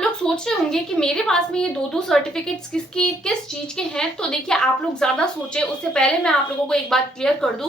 आप लोग सोच रहे होंगे कि मेरे पास में ये दो दो सर्टिफिकेट्स किस चीज के हैं। तो देखिए, आप लोग ज्यादा सोचे उससे पहले मैं आप लोगों को एक बात क्लियर कर दूं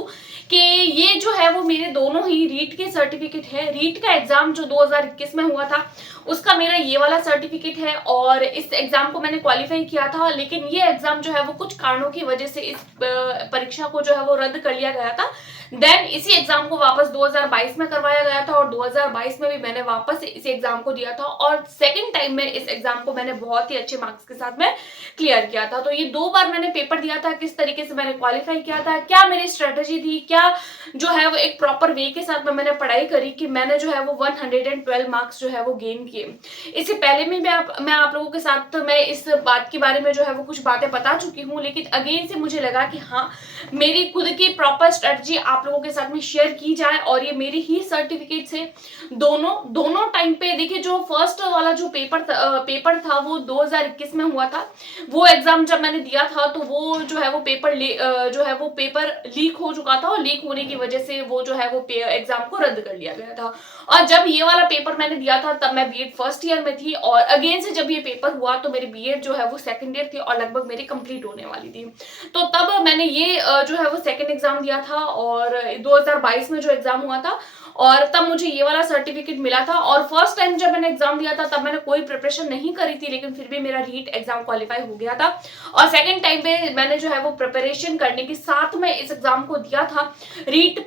कि ये जो है वो मेरे दोनों ही रीट के सर्टिफिकेट है। रीट का एग्जाम जो 2021 में हुआ था उसका मेरा ये वाला सर्टिफिकेट है, और इस एग्जाम को मैंने क्वालिफाई किया था, लेकिन ये एग्जाम जो है वो कुछ कारणों की वजह से इस परीक्षा को जो है वो रद्द कर लिया गया था। देन इसी एग्जाम को वापस 2022 में करवाया गया था, और 2022 में भी मैंने वापस इस एग्जाम को दिया था, और सेकंड टाइम में इस एग्जाम को मैंने बहुत ही अच्छे मार्क्स के साथ में क्लियर किया था। तो ये दो बार मैंने पेपर दिया था। किस तरीके से मैंने क्वालिफाई किया था, क्या मेरी स्ट्रेटेजी थी, क्या जो है वो एक प्रॉपर वे के साथ में मैंने पढ़ाई करी कि मैंने जो है वो 112 मार्क्स जो है वो गेन किए। इससे पहले में मैं आप लोगों के साथ मैं इस बात के बारे में जो है वो कुछ बातें बता चुकी हूँ, लेकिन अगेन से मुझे लगा कि हाँ, मेरी खुद की प्रॉपर स्ट्रेटजी आप लोगों के साथ में शेयर की जाए। और ये मेरी ही सर्टिफिकेट से दोनों टाइम पे देखिए, जो फर्स्ट वाला जो पेपर था वो 2021 में हुआ था। वो एग्जाम जब मैंने दिया था तो वो जो है वो पेपर लीक हो चुका था, और लीक होने की वजह से वो जो है वो एग्जाम को रद्द कर लिया गया था। और जब ये वाला पेपर मैंने दिया था तब मैं बीएड फर्स्ट ईयर में थी, और अगेन से जब ये पेपर हुआ तो मेरी बीएड जो है वो सेकंड ईयर थी और लगभग मेरी कंप्लीट होने वाली थी। तो तब मैंने ये जो है वो सेकंड एग्जाम दिया था, और 2022 में जो एग्जाम हुआ था, और तब मुझे ये वाला सर्टिफिकेट मिला था। और फर्स्ट टाइम जब मैंने एग्जाम दिया था तब मैंने कोई प्रिपरेशन नहीं करी थी, लेकिन फिर भी मेरा रीट एग्जाम क्वालिफाई हो गया था। और सेकंड टाइम पे मैंने जो है वो प्रिपरेशन करने के साथ में इस एग्जाम को दिया था। रीट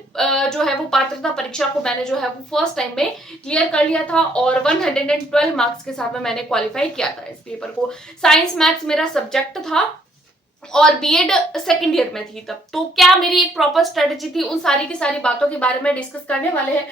जो है वो पात्रता परीक्षा को मैंने जो है वो फर्स्ट टाइम में क्लियर कर लिया था, और 112 मार्क्स के साथ में मैंने क्वालिफाई किया था इस पेपर को। साइंस मैथ्स मेरा सब्जेक्ट था, और बीएड सेकंड ईयर में थी तब। तो क्या मेरी एक प्रॉपर स्ट्रेटेजी थी, उन सारी की सारी बातों के बारे में डिस्कस करने वाले हैं।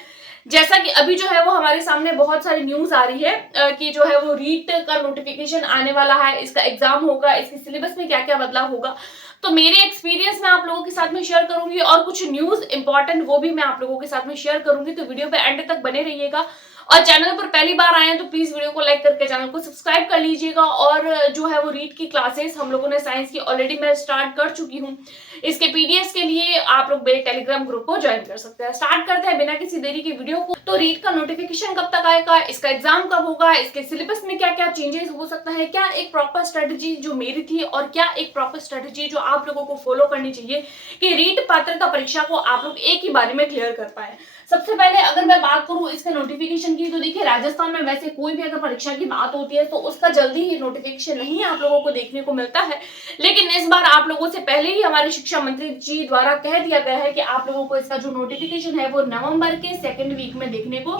जैसा कि अभी जो है वो हमारे सामने बहुत सारी न्यूज आ रही है कि जो है वो रीट का नोटिफिकेशन आने वाला है, इसका एग्जाम होगा, इसके सिलेबस में क्या क्या बदलाव होगा। तो मेरे एक्सपीरियंस मैं आप लोगों के साथ में शेयर करूंगी, और कुछ न्यूज इंपॉर्टेंट वो भी मैं आप लोगों के साथ में शेयर करूंगी। तो वीडियो पे एंड तक बने रहिएगा, और चैनल पर पहली बार आए हैं तो प्लीज वीडियो को लाइक करके चैनल को सब्सक्राइब कर लीजिएगा। और जो है वो रीट की क्लासेस हम लोगों ने साइंस की ऑलरेडी मैं स्टार्ट कर चुकी हूँ। इसके पीडीएफ के लिए आप लोग मेरे टेलीग्राम ग्रुप को ज्वाइन कर सकते हैं। स्टार्ट करते हैं बिना किसी देरी के वीडियो को। तो रीट का नोटिफिकेशन कब तक आएगा, इसका एग्जाम कब होगा, इसके सिलेबस में क्या क्या चेंजेस हो सकता है, क्या एक प्रॉपर स्ट्रेटेजी जो मेरी थी और क्या एक प्रॉपर स्ट्रेटेजी जो आप लोगों को फॉलो करनी चाहिए कि रीट पात्रता परीक्षा को आप लोग एक ही बारी में क्लियर कर पाए। सबसे पहले अगर मैं बात करूं इसके नोटिफिकेशन की, तो देखिए, राजस्थान में वैसे कोई भी अगर परीक्षा की बात होती है तो उसका जल्दी ही नोटिफिकेशन नहीं आप लोगों को देखने को मिलता है। लेकिन इस बार आप लोगों से पहले ही हमारे शिक्षा मंत्री जी द्वारा कह दिया गया है कि आप लोगों को इसका जो नोटिफिकेशन है वो नवंबर के सेकेंड वीक में देखने को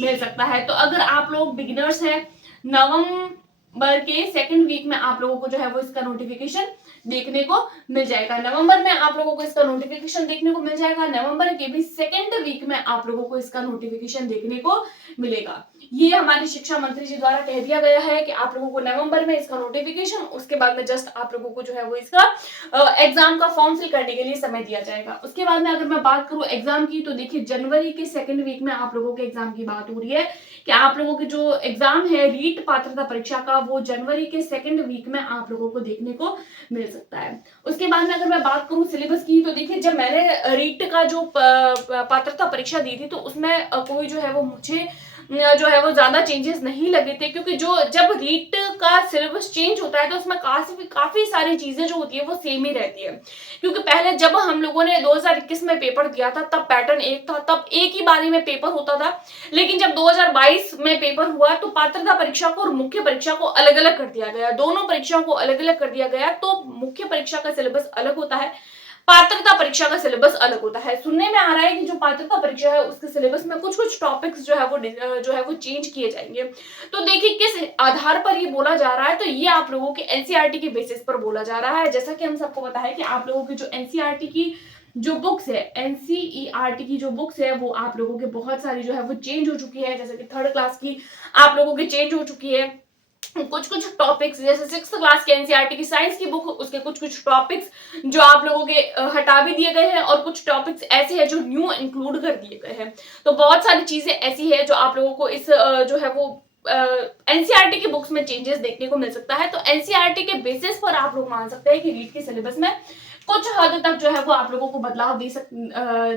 मिल सकता है। तो अगर आप लोग बिगिनर्स हैं, नवंबर के सेकेंड वीक में आप लोगों को जो है वो इसका नोटिफिकेशन देखने को मिल जाएगा। नवंबर में आप लोगों को इसका नोटिफिकेशन देखने को मिल जाएगा। नवंबर के भी सेकेंड वीक में आप लोगों को इसका नोटिफिकेशन देखने को मिलेगा। ये हमारे शिक्षा मंत्री जी द्वारा कह दिया गया है कि आप लोगों को नवंबर में इसका नोटिफिकेशन, उसके बाद में जस्ट आप लोगों को जो है वो इसका एग्जाम का फॉर्म फिल करने के लिए समय दिया जाएगा। उसके बाद में अगर मैं बात करूं एग्जाम की, तो देखिए, जनवरी के सेकेंड वीक में आप लोगों के एग्जाम की बात हो रही है कि आप लोगों की जो एग्जाम है रीट पात्रता परीक्षा का, वो जनवरी के सेकेंड वीक में आप लोगों को देखने को मिल सकता है। उसके बाद में अगर मैं बात करूं सिलेबस की, तो देखिए, जब मैंने रीट का जो पात्रता परीक्षा दी थी तो उसमें कोई जो है वो मुझे जो है वो ज्यादा चेंजेस नहीं लगे थे, क्योंकि जब रीट का सिलेबस चेंज होता है तो उसमें काफी सारी चीजें जो होती है वो सेम ही रहती है। क्योंकि पहले जब हम लोगों ने 2021 में पेपर दिया था तब पैटर्न एक था, तब एक ही बारी में पेपर होता था। लेकिन जब 2022 में पेपर हुआ तो पात्रता परीक्षा को और मुख्य परीक्षा को अलग अलग कर दिया गया, दोनों परीक्षाओं को अलग अलग कर दिया गया। तो मुख्य परीक्षा का सिलेबस अलग होता है, पात्रता परीक्षा का सिलेबस अलग होता है। सुनने में आ रहा है कि जो पात्रता परीक्षा है उसके सिलेबस में कुछ टॉपिक्स जो है वो चेंज किए जाएंगे। तो देखिए, किस आधार पर ये बोला जा रहा है, तो ये आप लोगों के एनसीईआरटी के बेसिस पर बोला जा रहा है। जैसा कि हम सबको पता है कि आप लोगों की जो एनसीईआरटी की जो बुक्स है, एनसीईआरटी की जो बुक्स है वो आप लोगों के बहुत सारी जो है वो चेंज हो चुकी है। जैसे कि थर्ड क्लास की आप लोगों की चेंज हो चुकी है। कुछ टॉपिक्स, जैसे सिक्स क्लास के एनसीईआरटी की साइंस की बुक, उसके कुछ टॉपिक्स जो आप लोगों के हटा भी दिए गए हैं, और कुछ टॉपिक्स ऐसे हैं जो न्यू इंक्लूड कर दिए गए हैं। तो बहुत सारी चीजें ऐसी है जो आप लोगों को इस जो है वो एनसीईआरटी की बुक्स में चेंजेस देखने को मिल सकता है। तो एनसीईआरटी के बेसिस पर आप लोग मान सकते हैं कि रीट के सिलेबस में कुछ हद तक जो है वो आप लोगों को बदलाव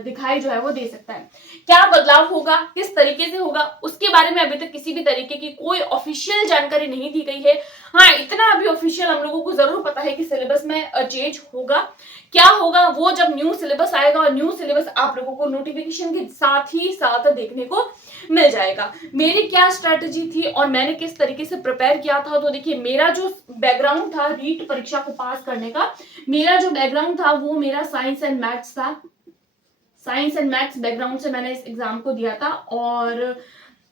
दिखाई जो है वो दे सकता है। क्या बदलाव होगा, किस तरीके से होगा, उसके बारे में अभी तक किसी भी तरीके की कोई ऑफिशियल जानकारी नहीं दी गई है। हाँ, इतना अभी ऑफिशियल हम लोगों को जरूर पता है कि सिलेबस में चेंज होगा। क्या होगा वो जब न्यू सिलेबस आएगा, और न्यू सिलेबस आप लोगों को नोटिफिकेशन के साथ ही साथ देखने को मिल जाएगा। मेरी क्या स्ट्रेटेजी थी और मैंने किस तरीके से प्रिपेयर किया था, तो देखिए मेरा जो बैकग्राउंड था रीट परीक्षा को पास करने का, मेरा जो बैकग्राउंड था वो मेरा साइंस एंड मैथ्स था। साइंस एंड मैथ्स बैकग्राउंड से मैंने इस एग्जाम को दिया था, और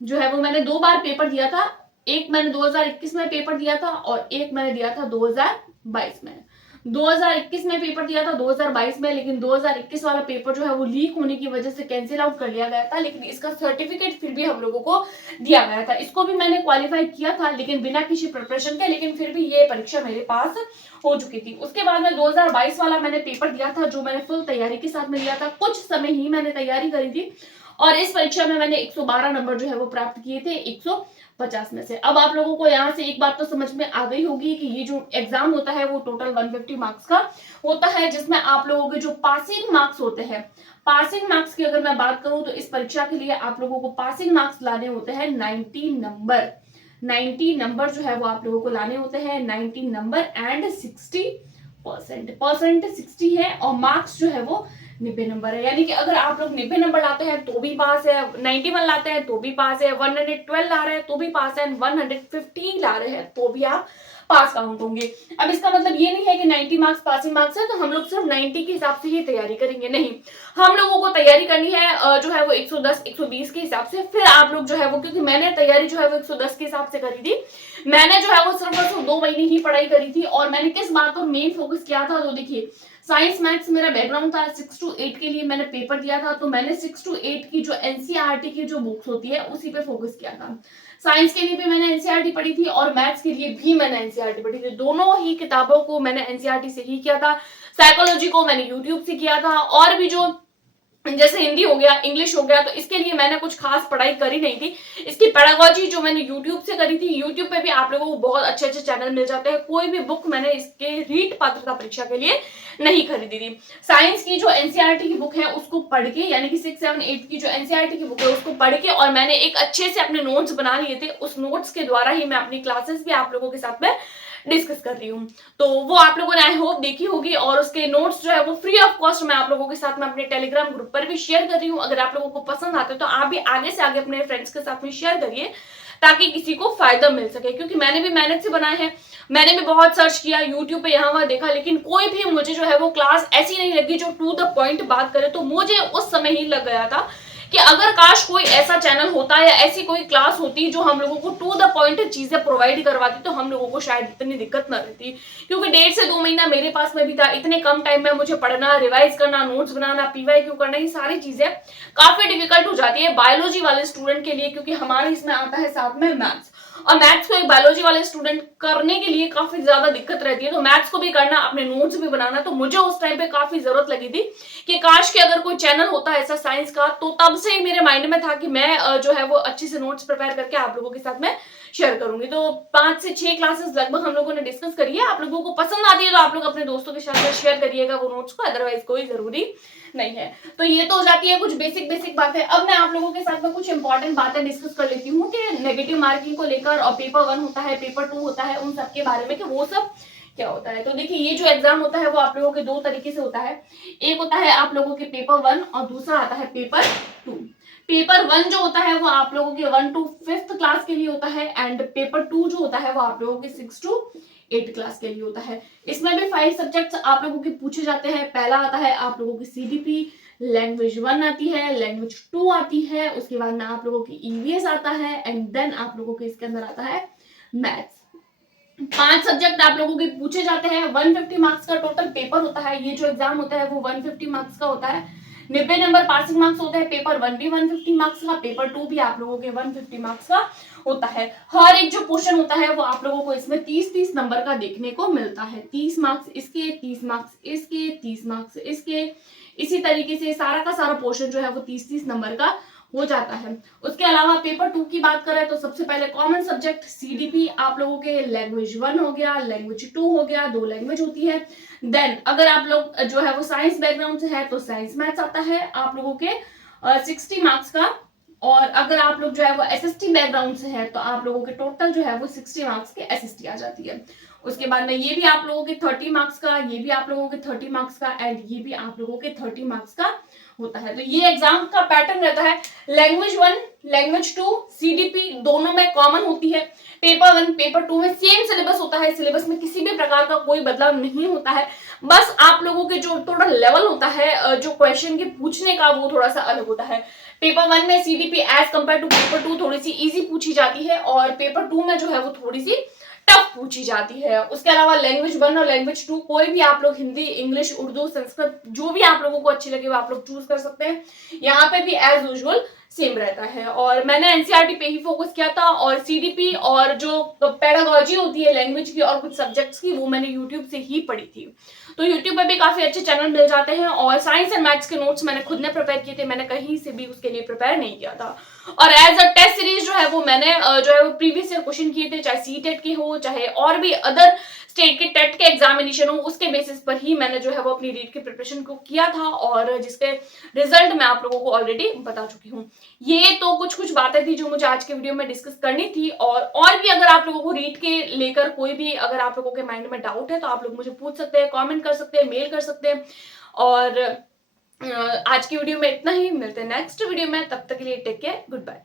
जो है वो मैंने 2 बार पेपर दिया था। एक मैंने 2021 में पेपर दिया था और एक मैंने दिया था 2022 में। 2021 में पेपर दिया था 2022 में, लेकिन 2021 वाला पेपर जो है वो लीक होने की वजह से कैंसिल आउट कर लिया गया था, लेकिन इसका सर्टिफिकेट फिर भी हम लोगों को दिया गया था। इसको भी मैंने क्वालिफाई किया था, लेकिन बिना किसी प्रिपरेशन के, लेकिन फिर भी ये परीक्षा मेरे पास हो चुकी थी। उसके बाद में 2022 वाला मैंने पेपर दिया था, जो मैंने फुल तैयारी के साथ में दिया था। कुछ समय ही मैंने तैयारी करी थी, और इस परीक्षा में मैंने 112 नंबर जो है वो प्राप्त किए थे 150 में से। अब आप लोगों को यहाँ से एक बात तो समझ में आ गई होगी कि ये जो एग्जाम होता है वो टोटल 150 मार्क्स का होता है, जिसमें आप लोगों के जो पासिंग मार्क्स होते हैं, पासिंग मार्क्स की अगर मैं बात करूं तो इस परीक्षा के लिए आप लोगों को पासिंग मार्क्स लाने होते हैं 90 नंबर। 90 नंबर जो है वो आप लोगों को लाने होते हैं, 90 नंबर एंड 60%। परसेंट 60 है और मार्क्स जो है वो 90 नंबर है। यानी कि अगर आप लोग 90 नंबर लाते हैं तो भी पास है, 91 लाते हैं तो भी पास है, 112 ला रहे हैं तो भी पास है, 115 ला रहे हैं तो भी आप पास काउंट होंगे। अब इसका मतलब ये नहीं है कि 90 मार्क्स पासिंग मार्क्स है तो हम लोग सिर्फ 90 के हिसाब से ही तैयारी करेंगे, नहीं। हम लोगों को तैयारी करनी है जो है वो 110 120 के हिसाब से। फिर आप लोग जो है वो, क्योंकि मैंने तैयारी जो है वो 110 के हिसाब से करी थी, मैंने जो है वो सिर्फ 2 महीने ही पढ़ाई करी थी, और मैंने किस बात पर मेन फोकस किया था, तो देखिए साइंस मैथ्स मेरा बैकग्राउंड था। 6 to 8 के लिए मैंने पेपर दिया था, तो मैंने 6 to 8 की जो एनसीईआरटी की जो बुक्स होती है उसी पे फोकस किया था। साइंस के लिए भी मैंने एनसीईआरटी पढ़ी थी और मैथ्स के लिए भी मैंने एनसीईआरटी पढ़ी थी। दोनों ही किताबों को मैंने एनसीईआरटी से ही किया था। साइकोलॉजी को मैंने यूट्यूब से किया था, और भी जो जैसे हिंदी हो गया, इंग्लिश हो गया, तो इसके लिए मैंने कुछ खास पढ़ाई करी नहीं थी। इसकी पेडागोजी जो मैंने यूट्यूब से करी थी, यूट्यूब पे भी आप लोगों को बहुत अच्छे अच्छे चैनल मिल जाते हैं। कोई भी बुक मैंने इसके रीट पात्रता परीक्षा के लिए नहीं खरीदी थी। साइंस की जो एनसीईआरटी की बुक है उसको पढ़ के, यानी कि 6, 7, 8 की जो एनसीईआरटी की बुक है उसको पढ़ के, और मैंने एक अच्छे से अपने नोट्स बना लिए थे। उस नोट्स के द्वारा ही मैं अपनी क्लासेस भी आप लोगों के साथ में डिस्कस कर रही हूँ। तो वो आप लोगों ने आई होप देखी होगी, और उसके नोट्स जो है वो फ्री ऑफ कॉस्ट मैं आप लोगों के साथ में अपने टेलीग्राम ग्रुप पर भी शेयर कर रही हूँ। अगर आप लोगों को पसंद आते तो आप भी आगे से आगे अपने फ्रेंड्स के साथ में शेयर करिए, ताकि किसी को फायदा मिल सके। क्योंकि मैंने भी मेहनत से बनाए हैं, मैंने भी बहुत सर्च किया यूट्यूब पे, यहाँ वहां देखा, लेकिन कोई भी मुझे जो है वो क्लास ऐसी नहीं लगी जो टू द पॉइंट बात करे। तो मुझे उस समय ही लग गया था कि अगर काश कोई ऐसा चैनल होता या ऐसी कोई क्लास होती जो हम लोगों को टू द पॉइंट चीजें प्रोवाइड करवाती, तो हम लोगों को शायद इतनी दिक्कत न रहती। क्योंकि 1.5 से 2 महीना मेरे पास में भी था, इतने कम टाइम में मुझे पढ़ना, रिवाइज करना, नोट्स बनाना, पीवाईक्यू करना, ये सारी चीजें काफी डिफिकल्ट हो जाती है बायोलॉजी वाले स्टूडेंट के लिए, क्योंकि हमारे इसमें आता है साथ में मैथ्स, और मैथ्स को एक बायोलॉजी वाले स्टूडेंट करने के लिए काफी ज्यादा दिक्कत रहती है। तो मैथ्स को भी करना, अपने नोट्स भी बनाना, तो मुझे उस टाइम पे काफी जरूरत लगी थी कि काश के अगर कोई चैनल होता है ऐसा साइंस का। तो तब से ही मेरे माइंड में था कि मैं जो है वो अच्छे से नोट्स प्रिपेयर करके आप लोगों के साथ में शेयर करूंगी। तो 5 से 6 क्लासेस लगभग हम लोगों ने डिस्कस करी है। आप लोगों को पसंद आती है तो आप लोग अपने दोस्तों के साथ शेयर करिएगा वो नोट्स को, अदरवाइज कोई जरूरी नहीं है। तो ये तो हो जाती है कुछ बेसिक बातें। अब मैं आप लोगों के साथ में कुछ इंपॉर्टेंट बातें डिस्कस कर लेती हूँ कि नेगेटिव मार्किंग को लेकर, और पेपर 1 होता है, पेपर 2 होता है, उन सब के बारे में कि वो सब क्या होता है। तो देखिए ये जो एग्जाम होता है वो आप लोगों के 2 तरीके से होता है। एक होता है आप लोगों के पेपर 1 और दूसरा आता है पेपर 2। पेपर 1 जो होता है वो आप लोगों के 1 to 5th क्लास के लिए होता है, एंड पेपर 2 जो होता है वो आप लोगों के 6 to 8 क्लास के लिए होता है। इसमें भी 5 सब्जेक्ट्स आप लोगों के पूछे जाते हैं। पहला आता है आप लोगों की सीडीपी, लैंग्वेज 1 आती है, लैंग्वेज 2 आती है, उसके बाद में आप लोगों की ईवीएस आता है, एंड देन आप लोगों के इसके अंदर आता है मैथ्स। 5 सब्जेक्ट आप लोगों के पूछे जाते हैं। 150 मार्क्स का टोटल पेपर होता है। ये जो एग्जाम होता है वो 150 मार्क्स का होता है। 90 नंबर पासिंग मार्क्स होते हैं। पेपर 1 भी 150 मार्क्स का, पेपर 2 भी आप लोगों के 150 मार्क्स का होता है। हर एक जो क्वेश्चन होता है वो आप लोगों को इसमें 30-30 नंबर का देखने को मिलता है। 30 मार्क्स इसके, 30 मार्क्स इसके, 30 मार्क्स इसके, इसी तरीके से सारा का सारा पोर्शन जो है वो 30-30 नंबर का हो जाता है। उसके अलावा पेपर 2 की बात करें तो सबसे पहले कॉमन सब्जेक्ट सीडीपी आप लोगों के लैंग्वेज 1 हो गया, लैंग्वेज 2 हो गया, 2 लैंग्वेज होती है। देन अगर आप लोग जो है वो साइंस बैकग्राउंड से है तो साइंस मैथ्स आता है आप लोगों के 60 मार्क्स का। और अगर आप लोग जो है वो एसएसटी बैकग्राउंड से है तो आप लोगों के टोटल जो है वो 60 मार्क्स के एसएसटी आ जाती है। उसके बाद में ये भी आप लोगों के 30 मार्क्स का, ये भी आप लोगों के 30 मार्क्स का एंड ये भी आप लोगों के 30 मार्क्स का होता है। तो ये एग्जाम का पैटर्न रहता है। लैंग्वेज 1, लैंग्वेज 2, सीडीपी दोनों में कॉमन होती है। पेपर 1, पेपर 2 में सेम सिलेबस होता है। सिलेबस में किसी भी प्रकार का कोई बदलाव नहीं होता है। बस आप लोगों के जो थोड़ा लेवल होता है जो क्वेश्चन के पूछने का वो थोड़ा सा अलग होता है। पेपर 1 में CDP as compare to paper 2 थोड़ी सी इजी पूछी जाती है और पेपर 2 में जो है वो थोड़ी सी टफ पूछी जाती है। उसके अलावा लैंग्वेज 1 और लैंग्वेज 2 कोई भी आप लोग हिंदी, इंग्लिश, उर्दू, संस्कृत जो भी आप लोगों को अच्छी लगे वो आप लोग चूज कर सकते हैं। यहाँ पे भी एज यूजुअल सेम रहता है। और मैंने एनसीईआरटी पे ही फोकस किया था और सीडीपी और जो पेडागोजी होती है लैंग्वेज की और कुछ सब्जेक्ट्स की वो मैंने यूट्यूब से ही पढ़ी थी। तो यूट्यूब पे भी काफी अच्छे चैनल मिल जाते हैं और साइंस एंड मैथ्स के नोट्स मैंने खुद ने प्रिपेयर किए थे, मैंने कहीं से भी उसके लिए प्रिपेयर नहीं किया था। और एज अ टेस्ट सीरीज जो है वो मैंने जो है वो प्रीवियस ईयर क्वेश्चन किए थे, चाहे सीटेट के हो चाहे और भी अदर स्टेट के टेट के एग्जामिनेशन हो, उसके बेसिस पर ही मैंने जो है वो अपनी रीट की प्रिपरेशन को किया था और जिसके रिजल्ट मैं आप लोगों को ऑलरेडी बता चुकी हूँ। ये तो कुछ बातें थी जो मुझे आज के वीडियो में डिस्कस करनी थी। और भी अगर आप लोगों को रीट के लेकर कोई भी अगर आप लोगों के माइंड में डाउट है तो आप लोग मुझे पूछ सकते हैं, कमेंट कर सकते हैं, मेल कर सकते हैं। और आज की वीडियो में इतना ही, मिलते हैं नेक्स्ट वीडियो में, तब तक के लिए टेक केयर, गुड बाय।